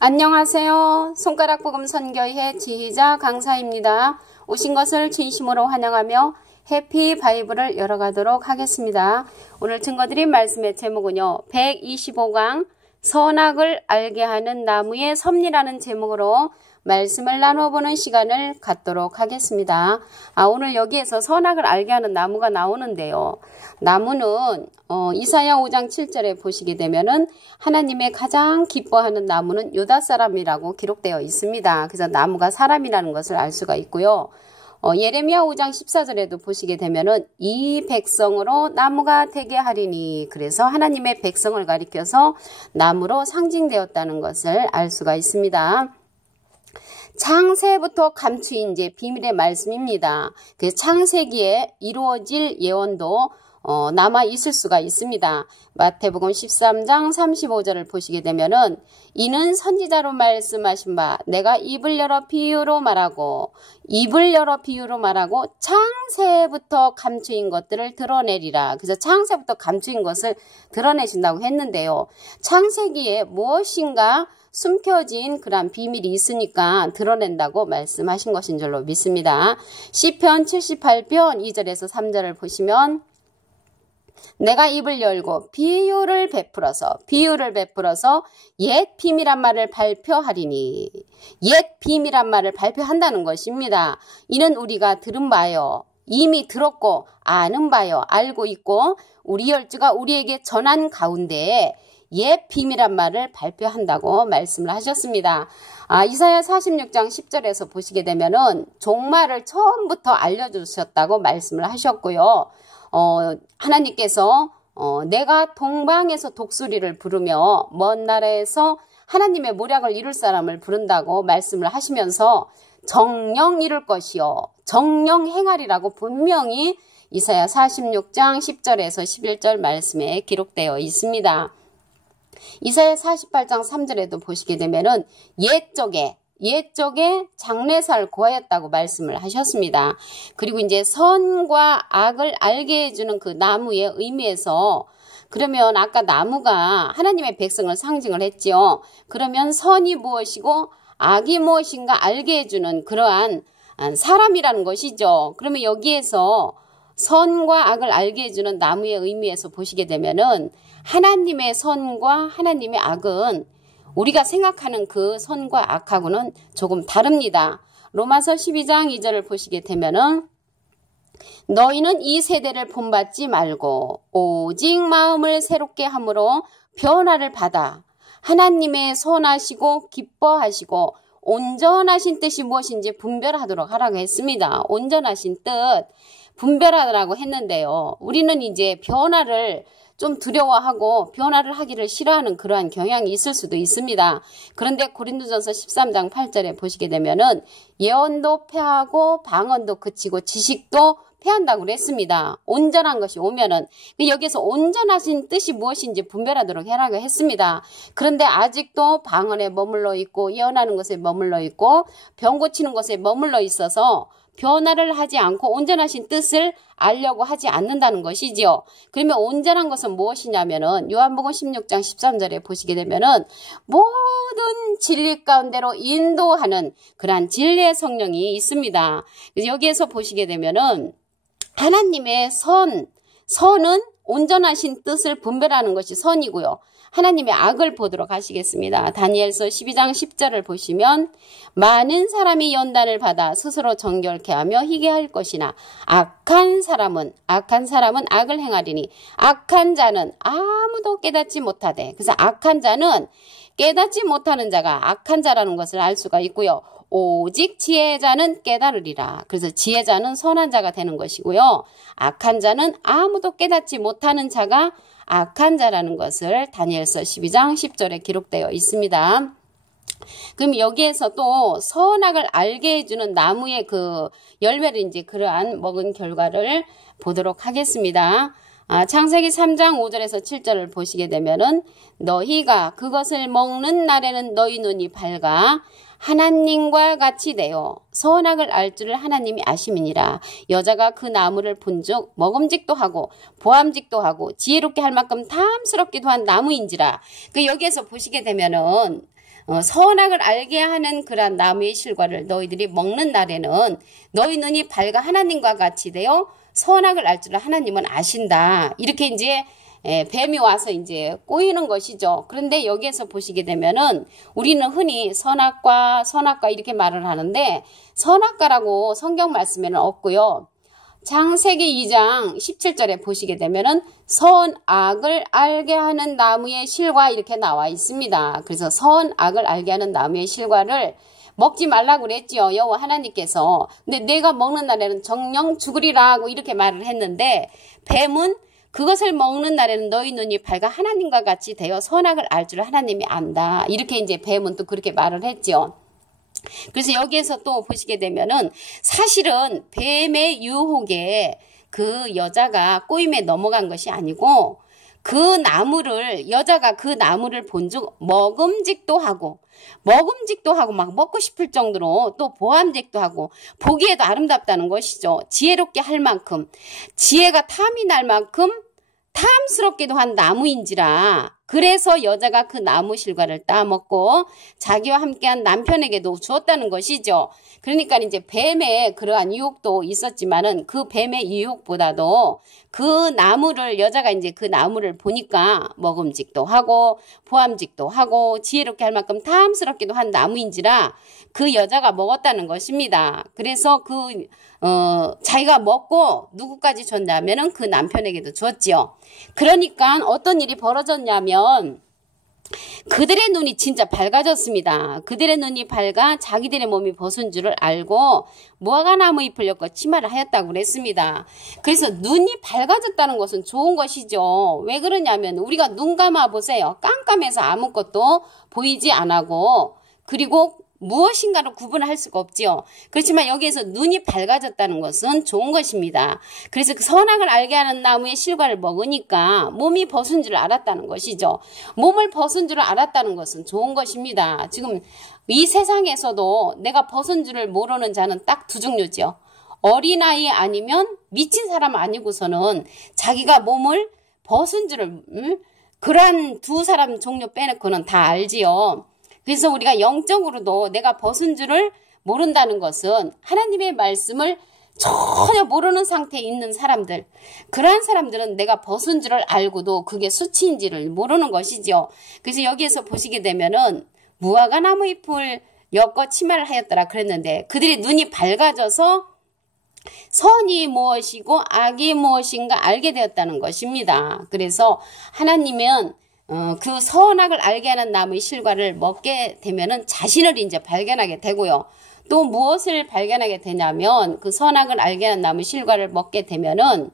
안녕하세요. 손가락 복음 선교회 지휘자 강사입니다. 오신 것을 진심으로 환영하며 해피 바이블을 열어가도록 하겠습니다. 오늘 증거드린 말씀의 제목은요. 125강 선악을 알게 하는 나무의 섭리라는 제목으로 말씀을 나눠보는 시간을 갖도록 하겠습니다. 오늘 여기에서 선악을 알게 하는 나무가 나오는데요. 나무는 이사야 5장 7절에 보시게 되면은 하나님의 가장 기뻐하는 나무는 유다 사람이라고 기록되어 있습니다. 그래서 나무가 사람이라는 것을 알 수가 있고요. 예레미야 5장 14절에도 보시게 되면은 이 백성으로 나무가 되게 하리니, 그래서 하나님의 백성을 가리켜서 나무로 상징되었다는 것을 알 수가 있습니다. 창세부터 감추인 이제 비밀의 말씀입니다. 그 창세기에 이루어질 예언도 남아 있을 수가 있습니다. 마태복음 13장 35절을 보시게 되면은 이는 선지자로 말씀하신 바 내가 입을 열어 비유로 말하고 창세부터 감추인 것들을 드러내리라. 그래서 창세부터 감추인 것을 드러내신다고 했는데요. 창세기에 무엇인가 숨겨진 그런 비밀이 있으니까 드러낸다고 말씀하신 것인 줄로 믿습니다. 시편 78편 2절에서 3절을 보시면 내가 입을 열고 비유를 베풀어서 옛 비밀한 말을 발표하리니, 옛 비밀한 말을 발표한다는 것입니다. 이는 우리가 들은 바요, 이미 들었고 아는 바요, 알고 있고 우리 열주가 우리에게 전한 가운데에 옛 비밀한 말을 발표한다고 말씀을 하셨습니다. 이사야 46장 10절에서 보시게 되면은 종말을 처음부터 알려주셨다고 말씀을 하셨고요. 하나님께서 내가 동방에서 독수리를 부르며 먼 나라에서 하나님의 모략을 이룰 사람을 부른다고 말씀을 하시면서 정령 이룰 것이요 정령 행하리라고 분명히 이사야 46장 10절에서 11절 말씀에 기록되어 있습니다. 이사야 48장 3절에도 보시게 되면은 옛적에 장래살 고하였다고 말씀을 하셨습니다. 그리고 이제 선과 악을 알게 해주는 그 나무의 의미에서, 그러면 아까 나무가 하나님의 백성을 상징을 했지요. 그러면 선이 무엇이고 악이 무엇인가 알게 해주는 그러한 사람이라는 것이죠. 그러면 여기에서 선과 악을 알게 해주는 나무의 의미에서 보시게 되면은 하나님의 선과 하나님의 악은 우리가 생각하는 그 선과 악하고는 조금 다릅니다. 로마서 12장 2절을 보시게 되면은 너희는 이 세대를 본받지 말고 오직 마음을 새롭게 함으로 변화를 받아 하나님의 선하시고 기뻐하시고 온전하신 뜻이 무엇인지 분별하도록 하라고 했습니다. 온전하신 뜻 분별하라고 했는데요. 우리는 이제 변화를 좀 두려워하고 변화를 하기를 싫어하는 그러한 경향이 있을 수도 있습니다. 그런데 고린도전서 13장 8절에 보시게 되면은 예언도 패하고 방언도 그치고 지식도 패한다고 그랬습니다. 온전한 것이 오면은, 여기서 온전하신 뜻이 무엇인지 분별하도록 해라고 했습니다. 그런데 아직도 방언에 머물러 있고 예언하는 것에 머물러 있고 병 고치는 것에 머물러 있어서 변화를 하지 않고 온전하신 뜻을 알려고 하지 않는다는 것이지요. 그러면 온전한 것은 무엇이냐면은 요한복음 16장 13절에 보시게 되면은 모든 진리 가운데로 인도하는 그러한 진리의 성령이 있습니다. 그래서 여기에서 보시게 되면은 하나님의 선은 온전하신 뜻을 분별하는 것이 선이고요. 하나님의 악을 보도록 하시겠습니다. 다니엘서 12장 10절을 보시면 많은 사람이 연단을 받아 스스로 정결케 하며 희게 할 것이나 악한 사람은 악을 행하리니 악한 자는 아무도 깨닫지 못하되, 그래서 악한 자는 깨닫지 못하는 자가 악한 자라는 것을 알 수가 있고요. 오직 지혜자는 깨달으리라. 그래서 지혜자는 선한 자가 되는 것이고요. 악한 자는 아무도 깨닫지 못하는 자가 악한 자라는 것을 다니엘서 12장 10절에 기록되어 있습니다. 그럼 여기에서 또 선악을 알게 해주는 나무의 그 열매를 이제 그러한 먹은 결과를 보도록 하겠습니다. 창세기 3장 5절에서 7절을 보시게 되면은 너희가 그것을 먹는 날에는 너희 눈이 밝아 하나님과 같이 되어 선악을 알 줄을 하나님이 아심이니라. 여자가 그 나무를 본즉 먹음직도 하고 보암직도 하고 지혜롭게 할 만큼 탐스럽기도 한 나무인지라. 여기에서 보시게 되면은 선악을 알게 하는 그러한 나무의 실과를 너희들이 먹는 날에는 너희 눈이 밝아 하나님과 같이 되어 선악을 알 줄을 하나님은 아신다. 이렇게 이제 뱀이 와서 이제 꼬이는 것이죠. 그런데 여기에서 보시게 되면은 우리는 흔히 선악과 이렇게 말을 하는데 선악과라고 성경 말씀에는 없고요. 창세기 2장 17절에 보시게 되면은 선악을 알게 하는 나무의 실과 이렇게 나와 있습니다. 그래서 선악을 알게 하는 나무의 실과를 먹지 말라고 그랬지요. 여호와 하나님께서. 근데 내가 먹는 날에는 정령 죽으리라고 이렇게 말을 했는데 뱀은 그것을 먹는 날에는 너희 눈이 밝아 하나님과 같이 되어 선악을 알 줄 하나님이 안다. 이렇게 이제 뱀은 또 그렇게 말을 했지요. 그래서 여기에서 또 보시게 되면은 사실은 뱀의 유혹에 그 여자가 꼬임에 넘어간 것이 아니고 여자가 그 나무를 본즉 먹음직도 하고 막 먹고 싶을 정도로 또 보암직도 하고 보기에도 아름답다는 것이죠. 지혜롭게 할 만큼 지혜가 탐이 날 만큼 탐스럽기도 한 나무인지라. 그래서 여자가 그 나무 실과를 따먹고 자기와 함께한 남편에게도 주었다는 것이죠. 그러니까 이제 뱀의 그러한 유혹도 있었지만은 그 뱀의 유혹보다도 여자가 이제 그 나무를 보니까 먹음직도 하고 보암직도 하고 지혜롭게 할 만큼 탐스럽기도 한 나무인지라 그 여자가 먹었다는 것입니다. 그래서 자기가 먹고 누구까지 줬냐면은 그 남편에게도 줬지요. 그러니까 어떤 일이 벌어졌냐면 그들의 눈이 진짜 밝아졌습니다. 그들의 눈이 밝아 자기들의 몸이 벗은 줄을 알고 무화과 나무 잎을 엮어 치마를 하였다고 그랬습니다. 그래서 눈이 밝아졌다는 것은 좋은 것이죠. 왜 그러냐면 우리가 눈 감아 보세요. 깜깜해서 아무것도 보이지 않고 그리고 무엇인가를 구분할 수가 없지요. 그렇지만 여기에서 눈이 밝아졌다는 것은 좋은 것입니다. 그래서 그 선악을 알게 하는 나무의 실과를 먹으니까 몸이 벗은 줄 알았다는 것이죠. 몸을 벗은 줄 알았다는 것은 좋은 것입니다. 지금 이 세상에서도 내가 벗은 줄을 모르는 자는 딱 두 종류죠. 어린아이 아니면 미친 사람 아니고서는 자기가 몸을 벗은 줄을 그러한 두 사람 종류 빼놓고는 다 알지요. 그래서 우리가 영적으로도 내가 벗은 줄을 모른다는 것은 하나님의 말씀을 전혀 모르는 상태에 있는 사람들, 그러한 사람들은 내가 벗은 줄을 알고도 그게 수치인지를 모르는 것이죠. 그래서 여기에서 보시게 되면은 무화과 나무 잎을 엮어 치마를 하였더라 그랬는데 그들이 눈이 밝아져서 선이 무엇이고 악이 무엇인가 알게 되었다는 것입니다. 그래서 하나님은 그 선악을 알게 하는 나무의 실과를 먹게 되면은 자신을 이제 발견하게 되고요. 또 무엇을 발견하게 되냐면 그 선악을 알게 하는 나무의 실과를 먹게 되면은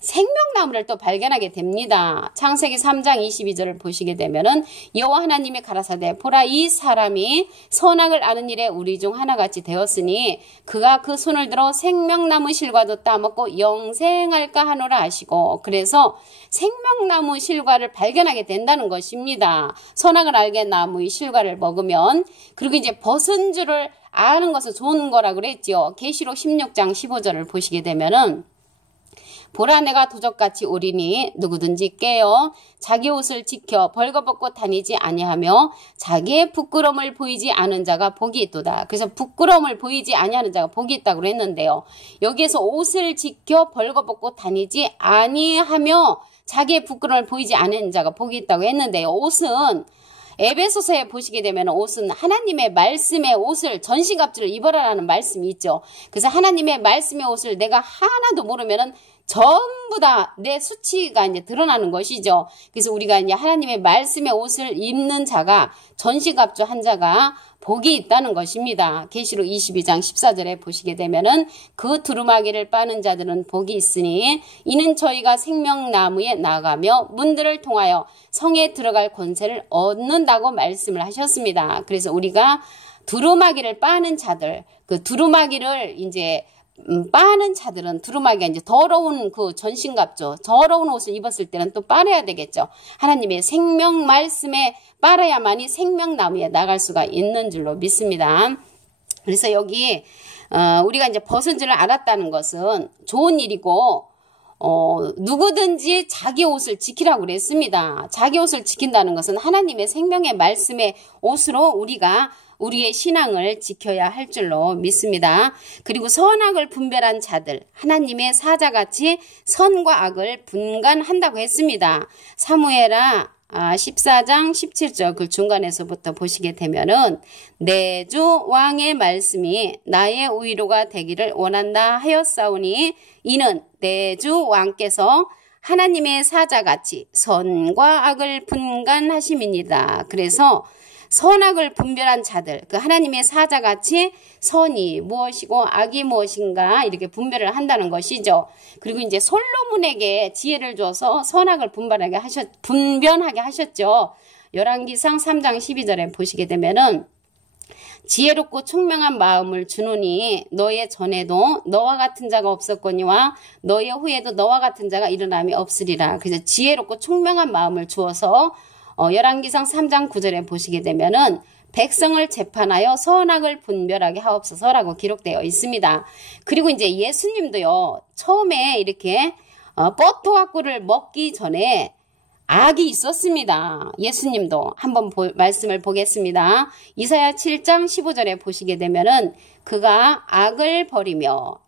생명나무를 또 발견하게 됩니다. 창세기 3장 22절을 보시게 되면은 여호와 하나님이 가라사대 보라 이 사람이 선악을 아는 일에 우리 중 하나같이 되었으니 그가 그 손을 들어 생명나무 실과도 따먹고 영생할까 하노라 하시고 그래서 생명나무 실과를 발견하게 된다는 것입니다. 선악을 알게 나무의 실과를 먹으면 그리고 이제 벗은 줄을 아는 것은 좋은 거라 그랬지요. 계시록 16장 15절을 보시게 되면은 보라 내가 도적같이 오리니 누구든지 깨어 자기 옷을 지켜 벌거벗고 다니지 아니하며 자기의 부끄러움을 보이지 않은 자가 복이 있도다. 그래서 부끄러움을 보이지 아니하는 자가 복이 있다고 그랬는데요. 여기에서 옷을 지켜 벌거벗고 다니지 아니하며 자기의 부끄러움을 보이지 않은 자가 복이 있다고 했는데요. 옷은 에베소서에 보시게 되면 옷은 하나님의 말씀의 옷을 전신갑주를 입어라라는 말씀이 있죠. 그래서 하나님의 말씀의 옷을 내가 하나도 모르면은 전부 다 내 수치가 이제 드러나는 것이죠. 그래서 우리가 이제 하나님의 말씀의 옷을 입는 자가 전신갑주 한 자가 복이 있다는 것입니다. 계시록 22장 14절에 보시게 되면은 그 두루마기를 빠는 자들은 복이 있으니 이는 저희가 생명나무에 나가며 문들을 통하여 성에 들어갈 권세를 얻는다고 말씀을 하셨습니다. 그래서 우리가 두루마기를 빠는 자들, 그 두루마기를 이제 빠는 자들은 두루마기가 이제 더러운 그 전신갑죠. 더러운 옷을 입었을 때는 또 빨아야 되겠죠. 하나님의 생명 말씀에 빨아야만이 생명나무에 나갈 수가 있는 줄로 믿습니다. 그래서 여기 우리가 이제 벗은 줄을 알았다는 것은 좋은 일이고 누구든지 자기 옷을 지키라고 그랬습니다. 자기 옷을 지킨다는 것은 하나님의 생명의 말씀의 옷으로 우리가 우리의 신앙을 지켜야 할 줄로 믿습니다. 그리고 선악을 분별한 자들, 하나님의 사자같이 선과 악을 분간한다고 했습니다. 사무엘하 14장 17절 그 중간에서부터 보시게 되면은 내 주 왕의 말씀이 나의 위로가 되기를 원한다 하였사오니 이는 내 주 왕께서 하나님의 사자같이 선과 악을 분간하심이니라. 그래서 선악을 분별한 자들, 그 하나님의 사자같이 선이 무엇이고 악이 무엇인가 이렇게 분별을 한다는 것이죠. 그리고 이제 솔로몬에게 지혜를 줘서 선악을 분별하게 하셨죠. 열왕기상 3장 12절에 보시게 되면은 지혜롭고 총명한 마음을 주노니 너의 전에도 너와 같은 자가 없었거니와 너의 후에도 너와 같은 자가 일어남이 없으리라. 그래서 지혜롭고 총명한 마음을 주어서 열왕기상 3장 9절에 보시게 되면은 백성을 재판하여 선악을 분별하게 하옵소서라고 기록되어 있습니다. 그리고 이제 예수님도요, 처음에 이렇게 뻐토아꾸를 먹기 전에 악이 있었습니다. 예수님도 한번 말씀을 보겠습니다. 이사야 7장 15절에 보시게 되면은 그가 악을 버리며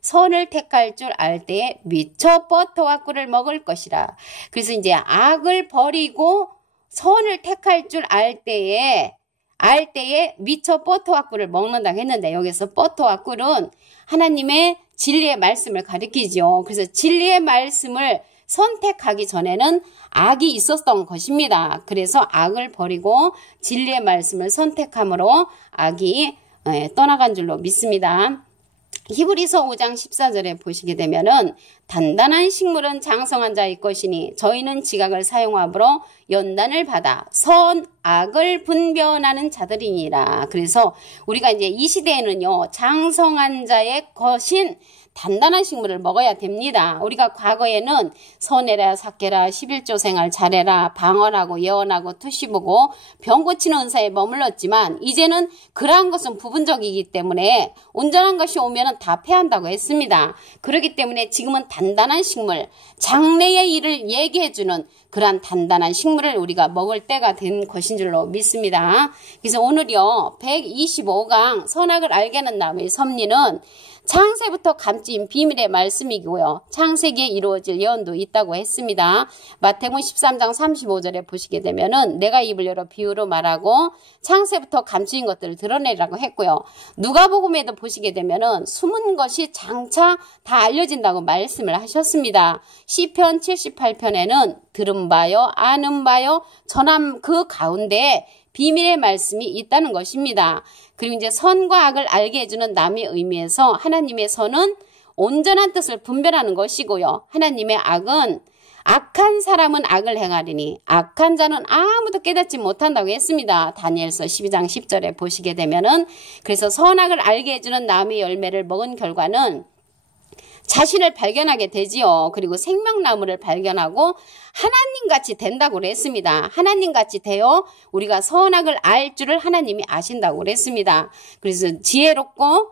선을 택할 줄 알 때에 미쳐 뻐토아꾸를 먹을 것이라. 그래서 이제 악을 버리고 선을 택할 줄 알 때에 미쳐 뻐토아꾸를 먹는다고 했는데, 여기서 뻐토아꾸는 하나님의 진리의 말씀을 가리키죠. 그래서 진리의 말씀을 선택하기 전에는 악이 있었던 것입니다. 그래서 악을 버리고 진리의 말씀을 선택함으로 악이 떠나간 줄로 믿습니다. 히브리서 5장 14절에 보시게 되면은 단단한 식물은 장성한 자의 것이니 저희는 지각을 사용함으로 연단을 받아 선, 악을 분별하는 자들이니라. 그래서 우리가 이제 이 시대에는요, 장성한 자의 것인 단단한 식물을 먹어야 됩니다. 우리가 과거에는 선해라, 삭해라, 11조 생활 잘해라, 방언하고 예언하고 투시보고 병 고치는 은사에 머물렀지만 이제는 그러한 것은 부분적이기 때문에 온전한 것이 오면 다 패한다고 했습니다. 그렇기 때문에 지금은 단단한 식물, 장래의 일을 얘기해주는 그러한 단단한 식물을 우리가 먹을 때가 된 것인 줄로 믿습니다. 그래서 오늘요, 125강 선악을 알게 하는 나무의 섭리는 창세부터 감추인 비밀의 말씀이고요. 창세기에 이루어질 예언도 있다고 했습니다. 마태복음 13장 35절에 보시게 되면은 내가 입을 열어 비유로 말하고 창세부터 감추인 것들을 드러내라고 했고요. 누가복음에도 보시게 되면은 숨은 것이 장차 다 알려진다고 말씀을 하셨습니다. 시편 78편에는 들은 바요, 아는 바요, 전한 그 가운데 비밀의 말씀이 있다는 것입니다. 그리고 이제 선과 악을 알게 해주는 남의 의미에서 하나님의 선은 온전한 뜻을 분별하는 것이고요. 하나님의 악은 악한 사람은 악을 행하리니 악한 자는 아무도 깨닫지 못한다고 했습니다. 다니엘서 12장 10절에 보시게 되면은 그래서 선악을 알게 해주는 남의 열매를 먹은 결과는 자신을 발견하게 되지요. 그리고 생명나무를 발견하고 하나님같이 된다고 그랬습니다. 하나님같이 되어 우리가 선악을 알 줄을 하나님이 아신다고 그랬습니다. 그래서 지혜롭고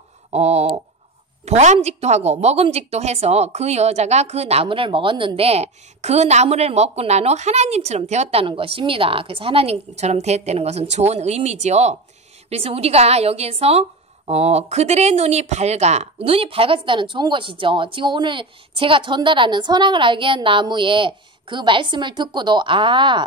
보암직도 하고 먹음직도 해서 그 여자가 그 나무를 먹었는데 그 나무를 먹고 난 후 하나님처럼 되었다는 것입니다. 그래서 하나님처럼 되었다는 것은 좋은 의미지요. 그래서 우리가 여기에서 그들의 눈이 밝아졌다는 좋은 것이죠. 지금 오늘 제가 전달하는 선악을 알게 한 나무에 그 말씀을 듣고도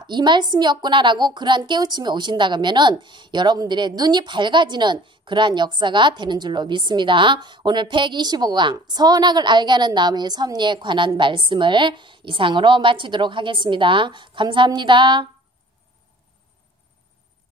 이 말씀이었구나라고 그러한 깨우침이 오신다 하면은 여러분들의 눈이 밝아지는 그러한 역사가 되는 줄로 믿습니다. 오늘 125강 선악을 알게 하는 나무의 섭리에 관한 말씀을 이상으로 마치도록 하겠습니다. 감사합니다.